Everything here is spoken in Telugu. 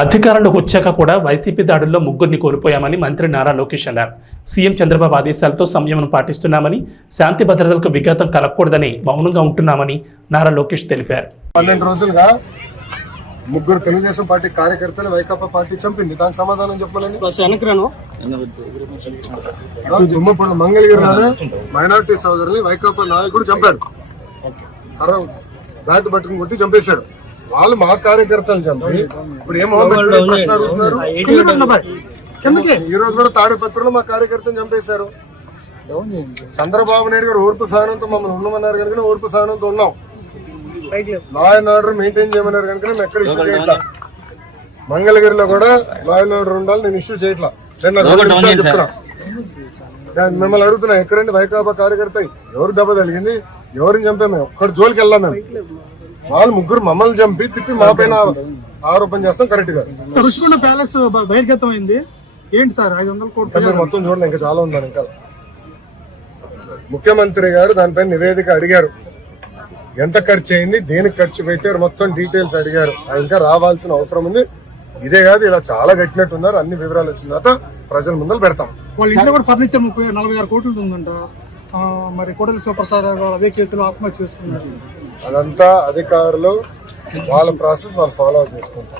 అధికారంలోకి వచ్చాక కూడా వైసీపీ దాడుల్లో ముగ్గురిని కోల్పోయామని మంత్రి నారా లోకేష్ అన్నారు. సీఎం చంద్రబాబు ఆదేశాలతో సంయమనం పాటిస్తున్నామని శాంతి భద్రతలకు విఘాతం కలగకూడదని మౌనంగా ఉంటున్నామని నారా లోకేష్ తెలిపారు. పన్నెండు రోజులుగా ముగ్గురు తెలుగుదేశం పార్టీ కార్యకర్తలు వైకాపా పార్టీ చంపింది. దానికి సమాధానం చెప్పాలని దుమ్మపూడి మంగళగిరిలోనే మైనార్టీ సోదరుల్ని వైకాపా నాయకుడు చంపాడు. బ్యాట్ పట్టుకుని కొట్టి చంపేశాడు. వాళ్ళు మా కార్యకర్తలు చంపి ఇప్పుడు ఏం ప్రశ్న అడుగుతున్నారు? ఈ రోజు కూడా తాడిపత్రిలో మా కార్యకర్తను చంపేశారు. చంద్రబాబు నాయుడు గారు ఓర్పు సహనంతో మమ్మల్ని ఉండమన్నారు కనుక ఓర్పు సహనంతో ఉన్నాం. లా అండ్ ఆర్డర్ మెయింటైన్ చేయమన్నారు కనుక మేము ఎక్కడ ఇష్యూ చేయట్లా? మంగళగిరిలో కూడా లా అండ్ ఆర్డర్ ఉండాలి నేను ఇష్యూ చేయట్లా? చెప్తున్నా. నేను మిమ్మల్ని అడుగుతున్నా ఎక్కడండి వైకాపా కార్యకర్త? ఎవరు దెబ్బ తగిలింది? ఎవరిని చంపాము మేము? ఒక్కడి జోలికి వెళ్ళాం మేము. వాళ్ళు ముగ్గురు మమ్మల్ని చంపి తిప్పి మా పైన ఆరోపణ చేస్తాం. కరెక్ట్గా. సార్ రుషికొండ ప్యాలెస్ బహిర్గతం అయింది ఏంటి సార్? ఐదు వందల కోట్లు మొత్తం చూడండి ఇంకా చాలా ఉందని ఇంకా. ముఖ్యమంత్రి గారు దానిపైన నివేదిక అడిగారు. ఎంత ఖర్చు అయింది దేనికి ఖర్చు పెట్టారు మొత్తం డీటెయిల్స్ అడిగారు. ఇంకా రావాల్సిన అవసరం ఉంది. ఇదే కాదు ఇలా చాలా కట్టినట్టు ఉన్నారు అన్ని వివరాలు వచ్చిన తర్వాత ప్రజల ముందర పెడతాం. వాళ్ళ ఇంట్లో కూడా ఫర్నిచర్ ముప్పై నలభై ఆరు కోట్లు ఉందంట. మరి కోటలి సూపర్సార్ అదే కేసులో ఆత్మహత్య చేసుకున్నారు. అదంతా అధికారులు వాళ్ళ ప్రాసెస్ వాళ్ళు ఫాలో చేసుకుంటారు.